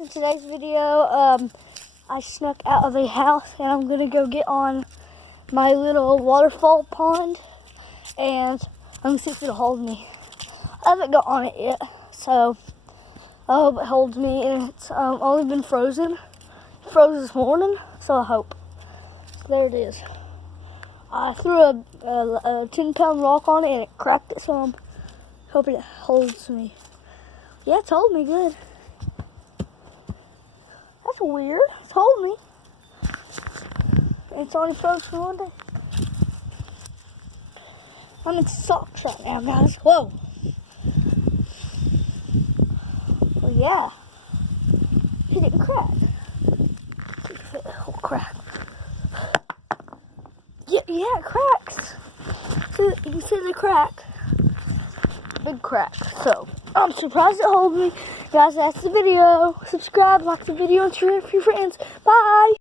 In today's video, I snuck out of a house and I'm gonna go get on my little waterfall pond, and I'm gonna see if it'll hold me. I haven't got on it yet, so I hope it holds me, and it's only been frozen. It froze this morning, so I hope. So there it is. I threw a 10-pound rock on it and it cracked it, so I'm hoping it holds me. Yeah, it's holding me good. That's weird. It's holding me. It's only frozen one day. I'm in socks right now, guys. Whoa. Well, yeah. It didn't crack. It will crack. Yeah, it cracks. See, you can see the crack. Big crack. So, I'm surprised it holds me. Guys, that's the video. Subscribe, like the video, and share it with your friends. Bye.